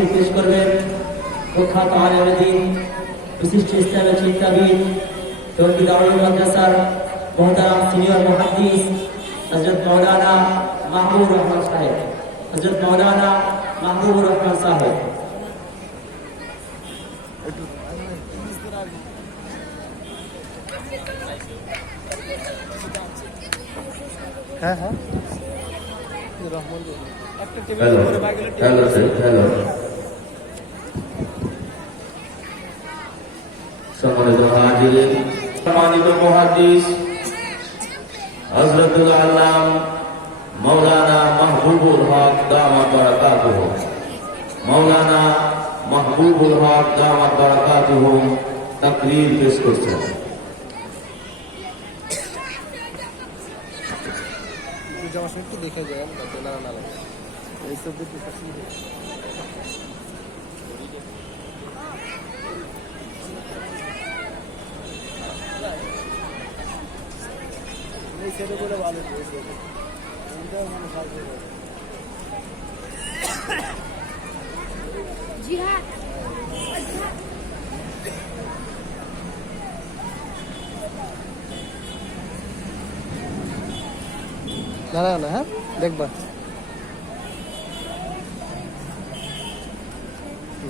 তাফসীর পেশ করবেন প্রখ্যাত আলেম দ্বীন বিশিষ্ট ইসলামী চিন্তাবিদ টঙ্গী দারুল মাদ্রাসার মোহতারাম সিনিয়র মুহাদ্দিস হযরত মাওলানা মাহবুবুর রহমান সাহেব। হযরত মাওলানা মাহবুবুর রহমান সাহেব। হ্যাঁ হ্যাঁ হ্যালো হ্যালো সম্মানিত হাজিরিন, সম্মানিত মুহাদ্দিস হযরতুল আল্লাম মাওলানা মাহবুবুল হক দামাত বারাকাতুহু, মাওলানা মাহবুবুল হক দামাত বারাকাতুহু তাকরীর পেশ করছেন। একটু দেখে যায় এই সব जी हाँ না না হ্যাঁ দেখবা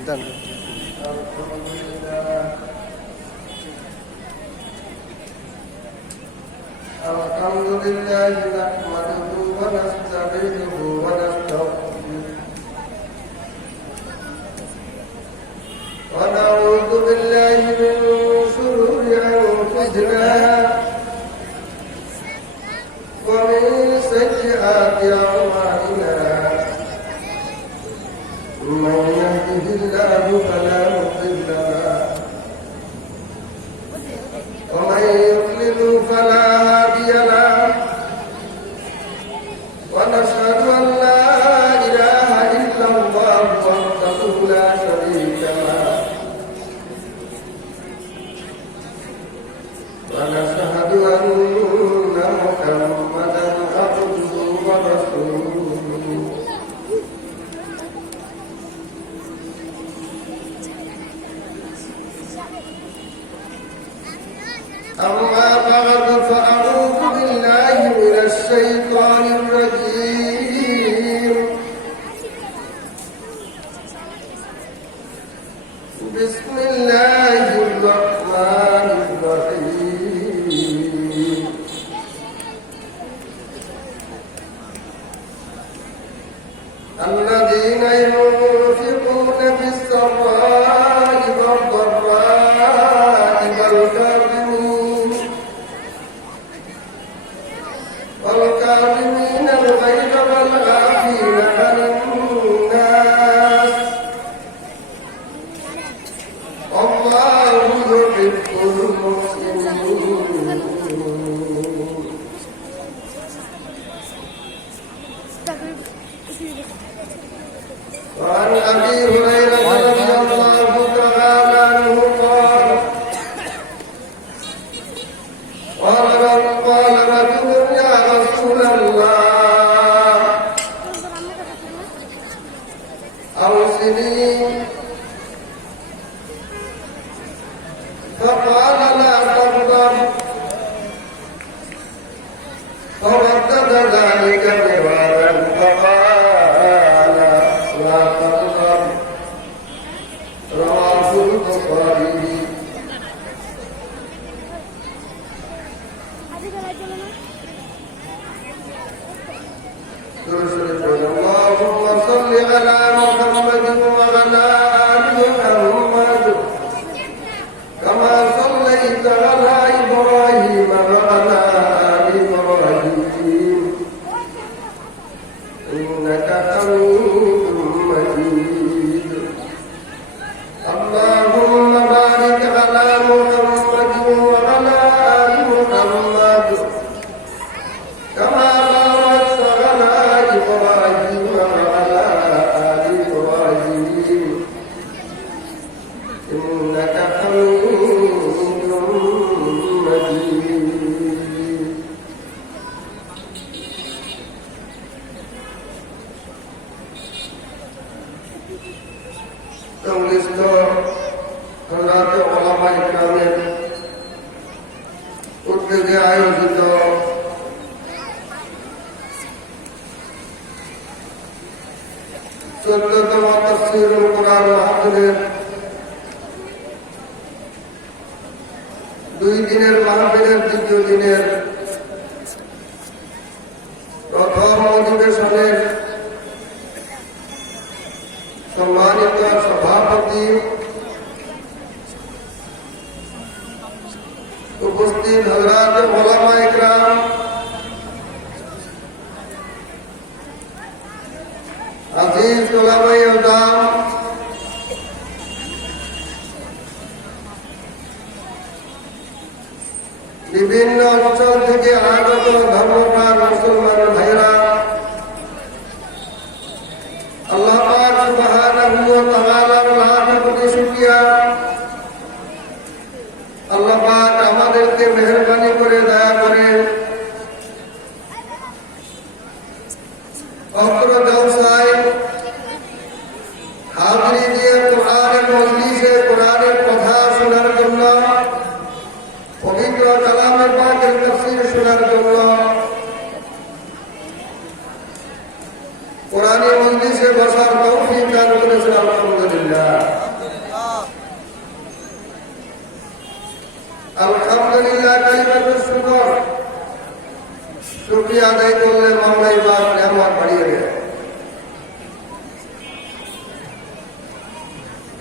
জান আলহামদুলিল্লাহ নাহমাদুহু ওয়া নাস্তাঈনুহু ওয়া নাস্তাগফিরুহ ওয়া নাউযু বিল্লাহি মিন শুরুরি আনফুসিনা ওয়া মিন sayyi'ati a'malina man yahdihillahu fala mudilla lahu wa man yudlil fala hadiya lahu wa nashhadu an la ilaha illallah wahdahu la sharika lahu wa nashhadu anna Muhammadan abduhu wa rasuluhu أما بعد فأعوذ بالله من الشيطان الرجيم بسم الله الرحمن الرحيم الذين ينفقون في السراء والضراء والكاظمين الغيظ والعافين عن الناس والله يحب المحسنين. وعن أبي هريرة رضي الله تعالى عنه قال رجل يا رسول الله أوصني فقال لا تغضب فردد ذلك مرارا فقال لا تغضب رواه البخاري. اللهم صل على محمد وعلى آل محمد كما صليت على إبراهيم وعلى آل إبراهيم إنك حميد مجيد. اللهم بارك على محمد وعلى آل محمد كما باركت على إبراهيم وعلى آل إبراهيم إنك حميد مجيد. সংশ্লিষ্ট হযরত ওলামায়ে কেরামের উদ্যোগে আয়োজিত চোদ্দতম তাফসীরুল কুরআন মাহফিলের 2 দিনের মাহফিলের দ্বিতীয় দিনের প্রথম অধিবেশনের সম্মানিত সভাপতি, উপস্থিত হযরত ওলামায়ে কেরাম, আজিজ ওলামায়ে ইলজাম, বিভিন্ন অঞ্চল থেকে আগত ধর্মপ্রাণ মুসলমান ভাইরা, আল্লাহ পাক সুবহানাহু ওয়া তাআলার লাখ কোটি শুকরিয়া। আল্লাহ পাক আমাদেরকে মেহেরবানি করে দয়া করে অত্র জলসায় হাজিরি দিয়ে কোরআনের মজলিসে কোরআনের কথা শোনার জন্য, পবিত্র কালামে পাকের তাফসীর শোনার জন্য, কোরআনের মজলিসে বসার তৌফিক দান করেছেন। আলহামদুলিল্লাহ, আলহামদুলিল্লাহ। কালিমাতুশ শুকর, শুকরিয়া আদায় করলে মাওলাই পাক নেয়ামত বাড়িয়ে দেয়।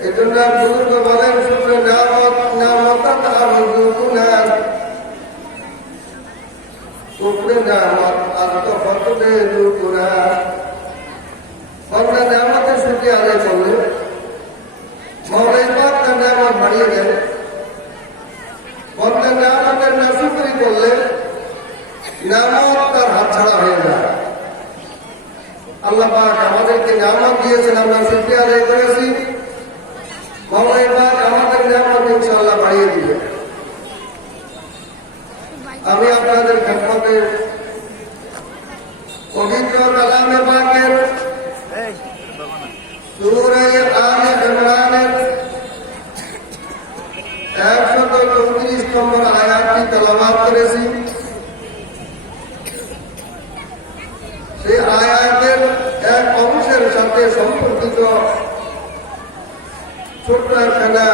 এই জন্য বুজুর্গ বলেন, শুকর নেয়ামত নেয়ামতাত আরজুকুনা, শুকর নেয়ামত আতফাতুনে যুকুনা। বান্দা নেয়ামতের শুকরিয়া আদায় করলে মাওলাই পাক তার নেয়ামত বাড়িয়ে দেয়। বান্দা নেয়ামতের নাশুকরি করলে নেয়ামত তার হাতছাড়া হয়ে যায়। আল্লাহ পাক আমাদেরকে নেয়ামত দিয়েছেন, আমরা শুকরিয়া আদায় করেছি। মাওলাই পাক আমাদের নেয়ামত ইনশাআল্লাহ বাড়িয়ে দিবে। আমি আপনাদের খেদমতে পবিত্র কালামে পাকের সূরা আলে ইমরানের 134 নম্বর আয়াতটি তেলাওয়াত করেছি। সেই আয়াতের এক অংশের সাথে সম্পর্কিত ছোট্ট একখানা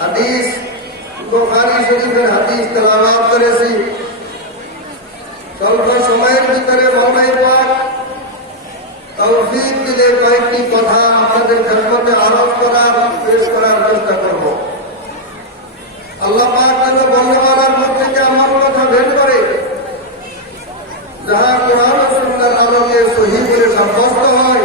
হাদিস, বুখারী শরীফের হাদিস তেলাওয়াত করেছি। স্বল্প সময়ের ভিতরে মাওলাই পাক তৌফিক দিলে কয়েকটি কথা আপনাদের খেদমতে আরজ করার, পেশ করার চেষ্টা করব। আল্লাহ পাক যেন বর্ণমালার মধ্যে থেকে আমার কথা বের করে, যাহা কোরআন ও সুন্নাহর আলোকে সহিহ বলে সাব্যস্ত হয়,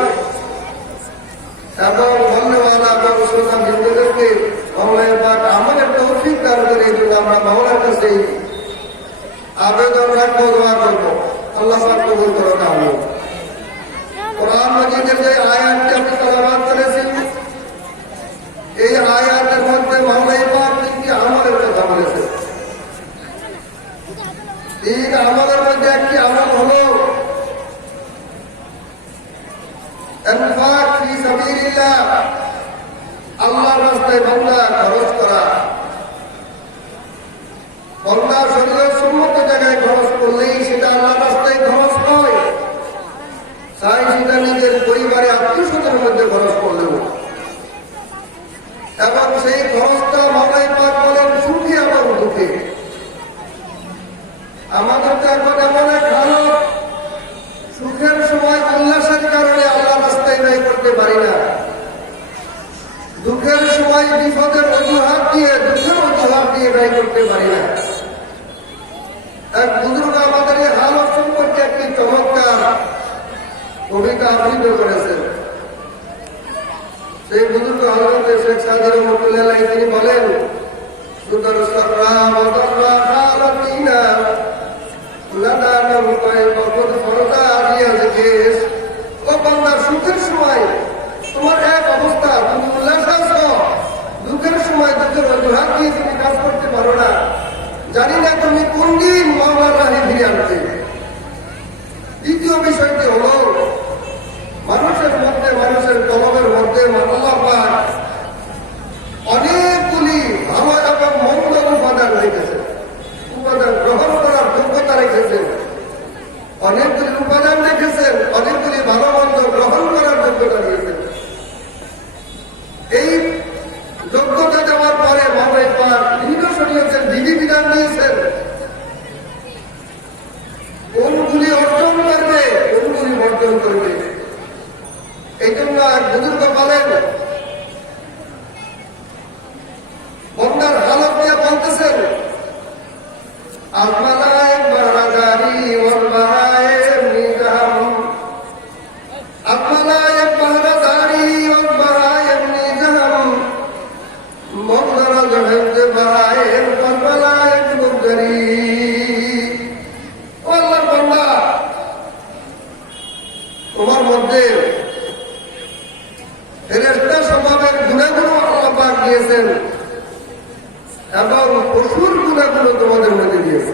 এবং বর্ণমালা এবং শ্রোতা বৃন্দদেরকে মাওলাই পাক আমাদের তৌফিক দান করে। এই জন্য আমরা মাওলার কাছে আবেদন রাখবো, দোয়া করবো। আল্লাহ পাক কবুল করুন। আমিন। কোরআন মাজিদের যে আয়াতটি আমি তেলাওয়াত করেছি, এই আয়াতের মধ্যে মাওলাই পাক 3টি আমলের কথা বলেছে। 3 আমলের মধ্যে একটি আমল হলো ইনফাক ফি সাবিলিল্লাহ, আল্লাহর রাস্তায় বান্দা খরচ করা। বান্দা শরীরের সম্মত জায়গায় খরচ করলেই সেটা আল্লাহর রাস্তায় খরচ হয়, চাই সেটা নিজের পরিবারে আত্মীয়স্বজনের মধ্যে খরচ করলেও। এবং সেই খরচটা মাওলাই পাক বলেন সুখী এবং দুঃখে। আমাদের তো এখন এমন এক হালত, সুখের সময় উল্লাসের কারণে আল্লাহ রাস্তায় ব্যয় করতে পারি না, দুঃখের সময় বিপদের অজুহাত দিয়ে, দুঃখের অজুহাত দিয়ে ব্যয় করতে পারি না। এক বুজুর্গ আমাদের এই হালত সম্পর্কে একটি চমৎকার কবিতা আবৃত্তি করেছেন। সেই বুজুর্গ হযরত শেখ সাদী রহমাতুল্লাহ, তিনি বলেন, সুদরসরা ওয়াদররা খালাতিনা লাদানাম কয়বত ফরদা রিয়াজকেস। ও বান্দা, সুখের সময় তোমার এক অবস্থা, তুমি উল্লাস আছো, দুঃখের সময় দুঃখের অজুহাত দিয়ে তুমি কাজ করতে পারো না। জানি না তুমি কোন দিন মাওলার রাহে ফিরে আনতে। দ্বিতীয় বিষয়টি হল মানুষের মধ্যে, মানুষের কলমের মধ্যে এই জন্য এক বুজুর্গ বলেন, বন্দার হালত নিয়ে বলতেছেন, আত্মালায় বারাগারি ওয়াল বাহায়ের নিজাম, আত্মালায় বারাগারি ওয়াল বাহায়ের নিজাম, মৌলানা জহেদ বাহায়ের বারাগায় মুগরি। ও আল্লাহর বান্দা, তোমার মধ্যে ফেরেশতা স্বভাবের গুণাগুলো আল্লাহ পাক দিয়েছেন এবং পশুর গুণাগুলো তোমাদের মধ্যে দিয়েছে।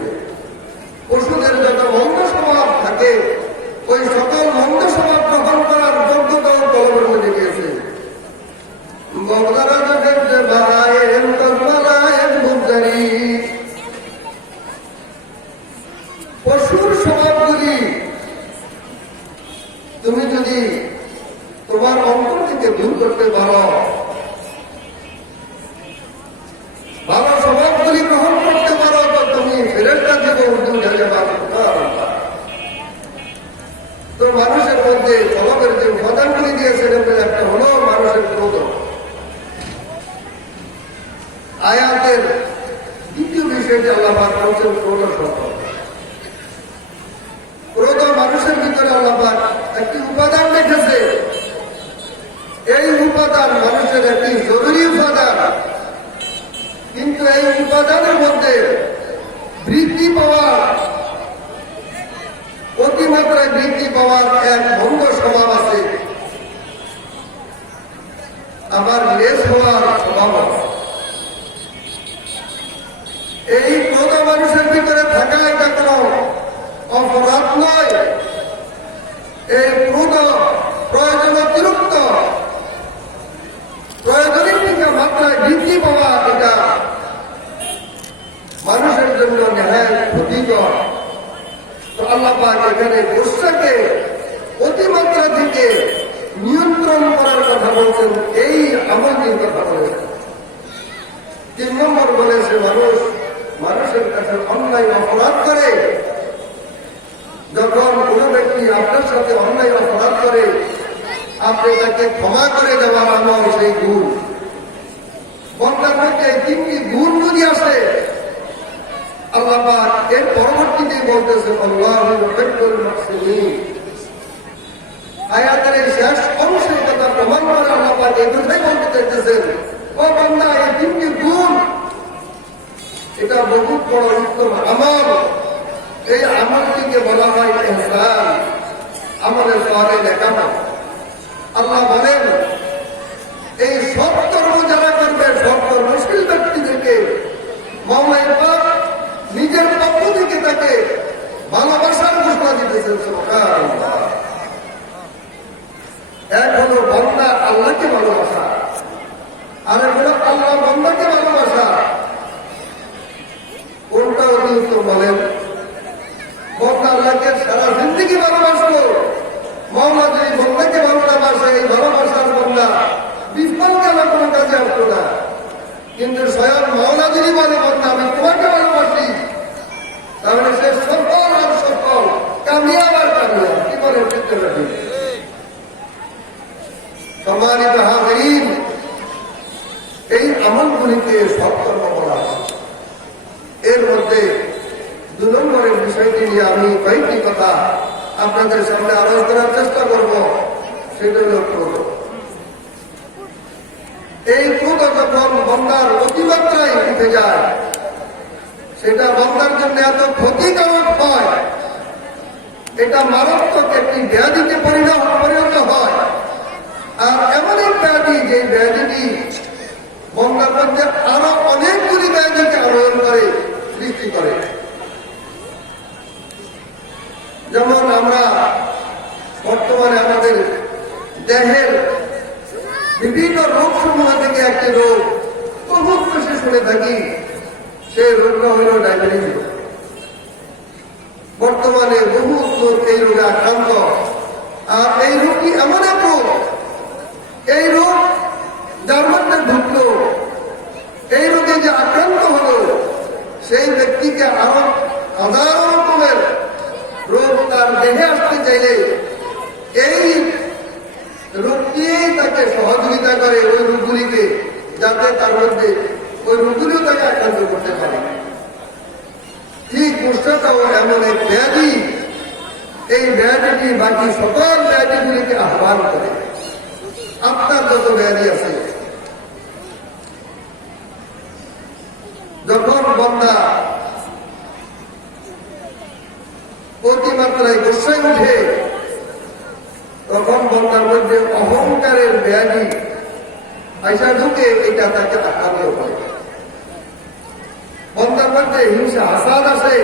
পশুদের যত মন্দ স্বভাব থাকে ওই সকল মন্দ স্বভাব গ্রহণ করার যোগ্যতাও কলমের মধ্যে দিয়েছে। পশুর স্বভাবগুলি তুমি যদি তোমার অন্তর থেকে দূর করতে পারো, ভালো স্বভাবগুলি গ্রহণ করতে পারো, তো তুমি ফেরেশতা থেকে দূর হয়ে যাবে। তো মানুষের মধ্যে স্বভাবের যে উপাদানগুলি দিয়েছেন একটা হলো মানুষের ক্রোধ। আয়াতের দ্বিতীয় বিষয়টি আল্লাহ পাক বলছেন ক্রোধ স্বভাব। ক্রোধ মানুষের ভিতরে আল্লাহ পাক একটি উপাদান রেখেছে। এই উপাদান মানুষের একটি জরুরি উপাদান, কিন্তু এই উপাদানের মধ্যে বৃদ্ধি পাওয়ার, অতিমাত্রায় বৃদ্ধি পাওয়ার এক মন্দ স্বভাব আছে, আবার লেস হওয়ার স্বভাব আছে। এই ক্রোধ মানুষের ভিতরে থাকা এটা কোন অপরাধ নয়। এই ক্রোধ প্রয়োজন অতিরিক্ত, প্রয়োজনের থেকে মাত্রায় বৃদ্ধি পাওয়া এটা মানুষের জন্য ন্যায় ক্ষতিকর। তো আল্লাহ পাক এখানে গোসাকে অতিমাত্রা থেকে নিয়ন্ত্রণ করার কথা বলছেন, এই আমলটির কথা বলেছেন। 3 নম্বর বলেছে মানুষের কাছে অন্যায় অপরাধ করে। যখন কোন ব্যক্তি আপনার সাথে অন্যায় অপরাধ করে, আপনি তাকে ক্ষমা করে দেওয়ার আমল, সেই গুণ বন্দার মধ্যে 3টি গুণ যদি আসে, আল্লাহ পাক এর পরবর্তীতে বলতেছেন আল্লাহু ইউহিব্বুল মুহসিনিন। আয়াতের এই শেষ অংশে কথা প্রমাণ করে আল্লাহ পাক এই কথাই বলতে চাইতেছেন, ও বান্দা, এই 3টি গুণ এটা বহুত বড় উত্তম আমল। এই আমলটিকে বলা হয় ইহসান, আমলে সালেহ নেকামত। আল্লাহ বলেন, এই সৎ কর্ম যারা করবে, সৎ কর্মশীল ব্যক্তিদেরকে মাওলা পাক নিজের পক্ষ থেকে তাকে ভালোবাসার ঘোষণা দিতেছেন। সুবহানাল্লাহ। এক হলো বান্দা আল্লাহকে ভালোবাসা, আর এক হলো আল্লাহ বান্দাকে ভালোবাসা। কোনটা অতিরিক্ত বলেন? বান্দা আল্লাহকে সারা জিন্দেগি ভালোবাসলো, মাওলা যে বান্দাকে ভালোবাসে, এই ভালোবাসার বান্দা বিফল গেল, কোনো কাজে আসতো না। কিন্তু স্বয়ং মাওলা যদি বলে, বান্দা আমি তোমাকে ভালোবাসি, তাহলে সে সফল আর সফল, কামিয়াব আর কামিয়াব। কি বলে? সম্মানিত হাজিরিন, এই আমলগুলিকে সৎকর্ম বলা হয়। এর মধ্যে 2 নম্বরের বিষয়টি নিয়ে আমি কয়েকটি কথা আপনাদের সামনে আলোচনা করার চেষ্টা করব। সেটা হল ক্রোধ। এই ক্রোধ যখন বন্দার অতিমাত্রায় উঠে যায়, সেটা বন্দার জন্য এত ক্ষতিকারক হয়, এটা মারাত্মক একটি ব্যাধিতে পরিণত হয়। আর এমন এক ব্যাধি, যে ব্যাধিটি বন্দার মধ্যে আরো অনেকগুলি ব্যাধিকে আরোহণ করে, সৃষ্টি করে। যেমন আমরা বর্তমানে আমাদের দেহের বিভিন্ন রোগ সমূহ থেকে একটি রোগ বহুত বেশি শুনে থাকি, সেই রোগটা হল ডায়াবেটিস। বর্তমানে বহু লোক এই রোগে আক্রান্ত। আর এই রোগটি এমন এক রোগ, এই রোগ যার মধ্যে ঢুকলো, এই রোগে যে আক্রান্ত হলো, সেই ব্যক্তিকে আরো হাজার রকমের রোগ তার দেহে আসতে চাইলে এই রোগ প্রত্যেকেই তাকে সহযোগিতা করে ওই রোগগুলিকে, যাতে তার মধ্যে ওই রোগগুলিও তাকে আক্রান্ত করতে পারে। ঠিক কুষ্ঠটাও এমন এক ব্যাধি, এই ব্যাধিটি বাকি সকল ব্যাধিগুলিকে আহ্বান করে। আপনার যত ব্যাধি আছে, যখন বন্দা অতিমাত্রায় গোসায় উঠে, তখন বন্দার মধ্যে অহংকারের ব্যাধি আইসা ঢুকে, এটা তাকে আক্রান্ত করে। বন্দার মধ্যে হিংসা হাসাদ আসে,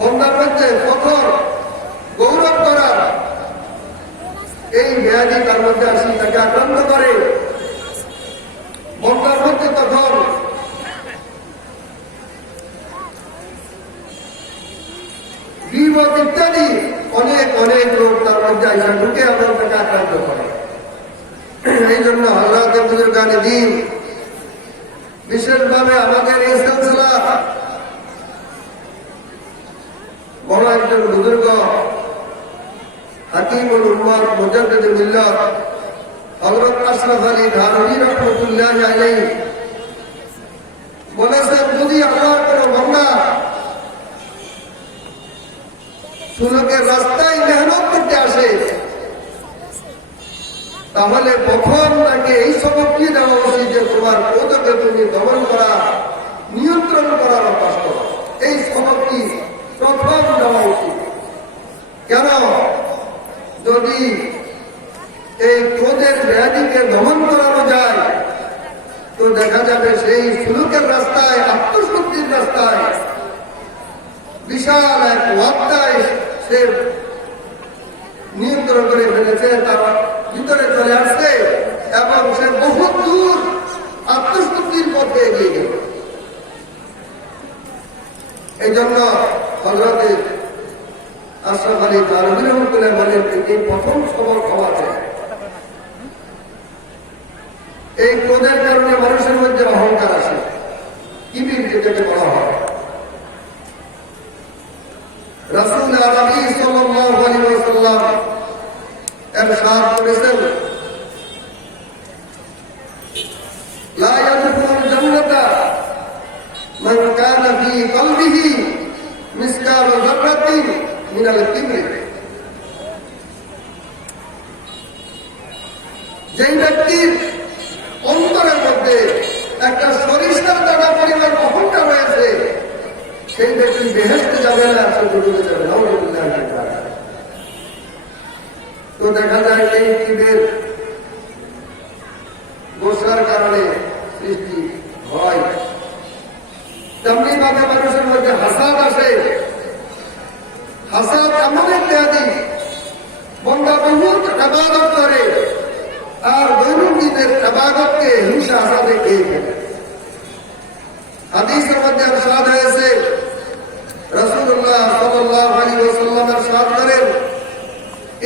বন্দার মধ্যে ফখর গৌরব করা, এই ব্যাধি তার মধ্যে আসি তাকে আক্রান্ত করে। বন্দার মধ্যে তখন বিপদ ইত্যাদি অনেক অনেক রোগ তার মধ্যে আইসা ঢুকে এবং তাকে আক্রান্ত করে। এই জন্য হযরত বুজুর্গানে দ্বীন বিশেষভাবে আমাদের এই সিলসিলা বড় একজন বুজুর্গ হাকিমুল উম্মাহ মুজাদ্দিদুল মিল্লাত হযরত আশরাফ আলী থানভী রাহমাতুল্লাহি আলাইহি বলেছেন, যদি আল্লাহর কোন বান্দা সুলুকের রাস্তায় মেহনত করতে আসে, তাহলে প্রথম তাকে এই সবকটি দেওয়া উচিত যে তোমার ক্রোধকে তুমি দমন করা, নিয়ন্ত্রণ করার অভ্যাস করো। এই সবকটি প্রথম দেওয়া উচিত। কেন? যদি এই ক্রোধের ব্যাধিকে দমন করানো যায়, তো দেখা যাবে সেই সুলুকের রাস্তায়, আত্মশক্তির রাস্তায় বিশাল এক ওয়াক্তায় সে নিয়ন্ত্রণ করে ফেলেছে, তার ভিতরে চলে আসছে এবং সে বহু দূর আত্মশক্তির পথে এগিয়ে গেল। এই জন্য হযরত আশরাফ আলী থানভী রাহমাতুল্লাহ বলেন, এই প্রথম সবক হওয়া যায়। এই ক্রোধের কারণে মানুষের মধ্যে অহংকার আসে, কিবির যেটাকে বলা হয়। রাসূল আরবি সাল্লাল্লাহু আলাইহি ওয়াসাল্লাম ইরশাদ করেছেন, লা ইয়াদখুলুল জান্নাতা মান কানা ফি কলবিহি মিসকালু যাররাতিন মিনাল কিবর। যে ব্যক্তির অন্তরের মধ্যে একটা সরিষার দানা পরিমাণ অহংকার রয়েছে, সেই ব্যক্তি বেহেশতে যাবে না, সে দুর্গতে যাবে না। তো দেখা যায় এই কিবের গোসার কারণে সৃষ্টি হয়। তেমনি ভাবে মানুষের মধ্যে হাসাদ আসে। হাসাদ এমন এক ব্যাধি, বন্দা বহুত ইবাদত করে আর দৈনন্দিনের ইবাদতকে হিংসা হাসাদে খেয়ে ফেলে। হাদিসের মধ্যে ইরশাদ হয়েছে, রাসূলুল্লাহ সাল্লাল্লাহু আলাইহি ওয়াসাল্লাম ইরশাদ করেন,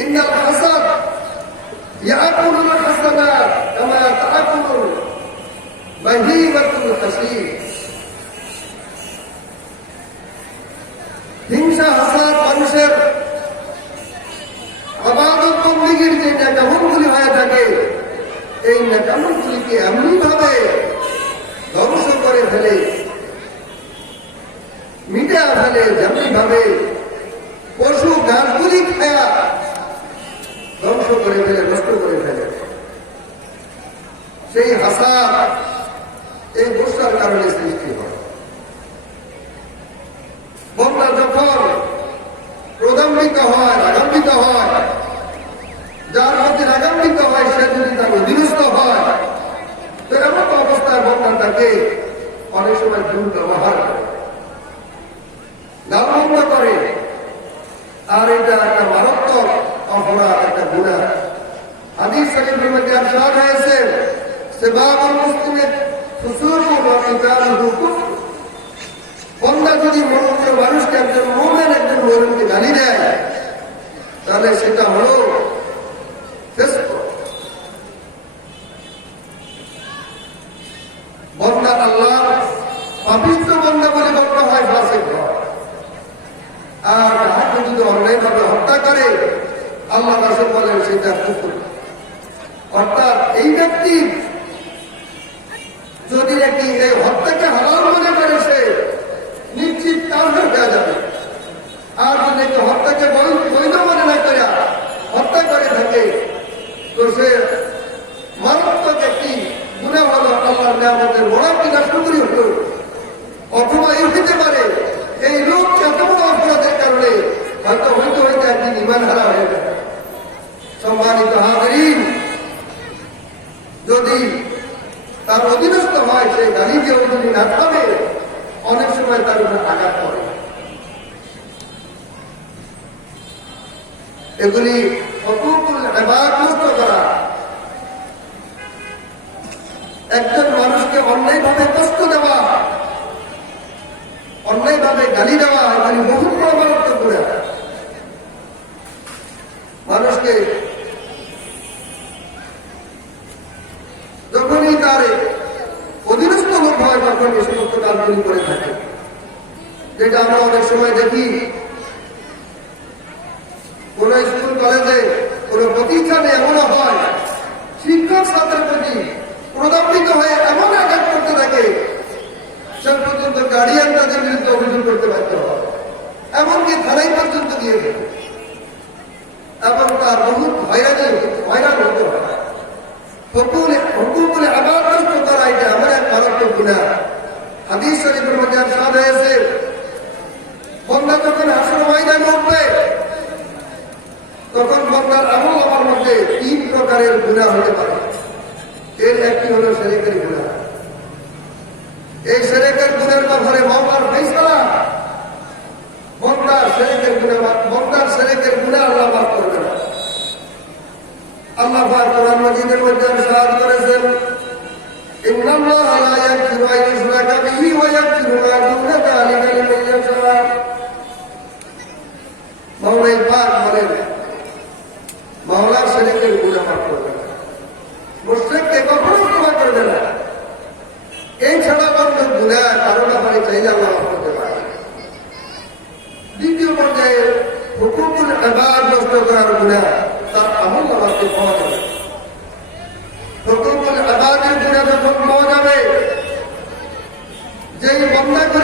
ইন্নাল হাসাদ ইয়াকুলুল হাসানাত কামা তাকুলুল বাহিমাতুল হাসির। হিংসা হাসাদ মানুষের ইবাদত বন্দেগীর যে নেকামলগুলি হয়ে থাকে, এই নেকামলগুলিকে এমনি ভাবে ধ্বংস করে ফেলে, মিটা ফেলে, যেমনি ভাবে পশু গাছগুলি খায়া ধ্বংস করে ফেলে, নষ্ট করে ফেলে। সেই হাসাদ এই গোসার কারণে সৃষ্টি হয়। বন্দা যখন ক্রোধান্বিত হয়, রাগান্বিত হয়, যার মধ্যে রাগান্বিত হয় সে যদি তার অধীনস্থ হয়, তো এমন অবস্থায় বন্দা তাকে অনেক সময় দুর্ব্যবহার করে, গালমন্দ করে। আর এটা একটা মারাত্মক অপরাধ, একটা গুনাহ। হাদিস শরীফের মধ্যে ইরশাদ হয়েছে, সিবাবুল মুসলিমের ফুসুকুন ওয়া কিতালুহু কুফর। বন্দা যদি মনোজ্ঞ মানুষকে, একজন মুমিন একজন মুমিনকে গালি দেয়, তাহলে সেটা হলো ফিসক। বন্দা আল্লাহ পাপিষ্ঠ বন্দা বলে বলা হয়, ফাসিক হয়। আর তাহাকে যদি অন্যায়ভাবে হত্যা করে, আল্লাহ রাসূল বলেন সেটা কুফর। অর্থাৎ এই ব্যক্তি যদি নাকি এই হত্যাকে হারাম মনে করে সে নিশ্চিত কাফের হয়ে যাবে। আর যদি নাকি হত্যাকে বৈধ মনে না করে হত্যা করে থাকে তো সে মারাত্মক একটি গুনাহ হলো আল্লাহর নিয়ামতের বড় একটি নাশকরি হলো। অথবা এই হতে পারে এই লোক এত বড় অপরাধের কারণে হয়তো হইতে একদিন ঈমান হারা হয়ে যাবে। সম্মানিত হাজিরিন, যদি তার অধীনস্থ হয় সে গাড়িকে যদি না থামে অনেক সময় তার উপরে আঘাত করে। এগুলি হুকুকুল ইবাদ নষ্ট করা, একজন মানুষকে অন্যায়ভাবে কষ্ট দেওয়া, অন্যায়ভাবে গালি দেওয়া, এগুলি বহু প্রমাণাত্মক করে মানুষকে যখনই তার অধীনস্থ লোক হয় তখন এই সমস্ত কাজগুলি করে থাকে। যেটা আমরা অনেক সময় দেখি কোন স্কুল কলেজে কোন প্রতিষ্ঠানে এমনও হয় শিক্ষক ছাত্রের প্রতি প্রতাপিত হয়ে এমন আঘাত করতে থাকে সে পর্যন্ত গার্ডিয়ান তাদের বিরুদ্ধে অভিযোগ করতে বাধ্য হয়, এমনকি থানায় পর্যন্ত দিয়ে দেবে এবং তার বহুত হয়রান হতে হয়। হুকুকুল ইবাদ নষ্ট করা এটা এমন এক মারাত্মক গুনাহ। হাদিস শরীফের মধ্যে ইরশাদ হয়েছে বান্দা যখন হাসর ময়দানে উঠবে তখন বান্দার আমল মধ্যে 3 প্রকারের গুনাহ হতে পারে। এর একটি হলো শিরকের গুনাহ। এই শিরকের গুনাহের ব্যাপারে মাওলার ফয়সালা বান্দার শিরকের গুনাহ আল্লাহ মাফ করবে না। আল্লাহ পাক কোরআন মাজিদের মধ্যে ইরশাদ করেছেন ইন্নাল্লাহা লা ইয়াগফিরু আন ইউশরাকা বিহি ওয়া ইয়াগফিরু মা দুনা যালিকা লিমান ইয়াশা। মাওলাই পাক বলেন মাওলার শিরকের গুনাহ মাফ করবে না, মুশরিককে কখনো ক্ষমা করবে না। এই ছাড়া অন্য গুনাহ কারো ব্যাপারে চাইলে আল্লাহ মাফ করতে পারে। দ্বিতীয় পর্যায়ে হুকুকুল ইবাদ নষ্ট করার গুনাহ তার আমল নামাকে ক্ষমা করে।